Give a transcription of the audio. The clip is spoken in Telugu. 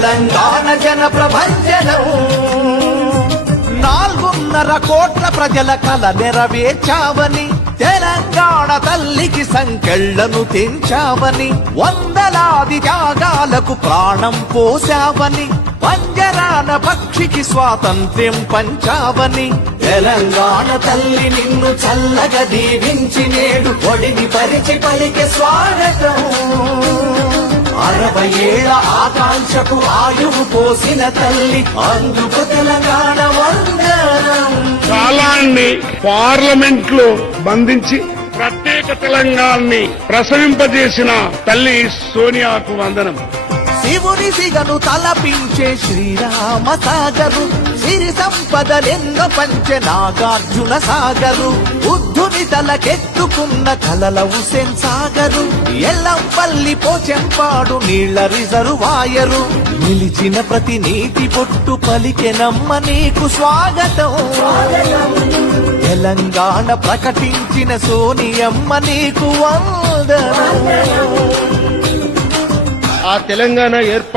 తెలంగాణ జన ప్రభంజనం 4.5 కోట్ల ప్రజల కల నెరవేర్చావని తెలంగాణ తల్లికి సంకెళ్లను తెంచావని వందలాది త్యాగాలకు ప్రాణం పోసావని పంజరాన పక్షికి స్వాతంత్ర్యం పంచావని తెలంగాణ తల్లి నిన్ను చల్లగా దీవించి నేడు ఒడిని పరిచి పలికే స్వాగతం 60 ఏళ్ల ఆకాంక్షకు ఆయువు పోసిన తల్లి అందుకు తెలంగాణ వందనం. కాలాన్ని పార్లమెంట్ లో బంధించి ప్రత్యేక తెలంగాణని ప్రసవింపజేసిన తల్లి సోనియాకు వందనం. శివుని సిగను తలపించే శ్రీరామ సాగరు సిరి సంపదలెన్నో పంచె నాగార్జున సాగరు బుద్ధుని తలకెత్తుకున్న కలల హుసేన్ సాగరు ఎల్లంపల్లి పోచెంపాడు నీళ్ల రిజర్వాయరు నిలిచిన ప్రతి నీటి బొట్టు పలికెనమ్మ నీకు స్వాగతం. తెలంగాణ ప్రకటించిన సోనియమ్మ నీకు వందనం. ఆ తెలంగాణ ఏర్పాటు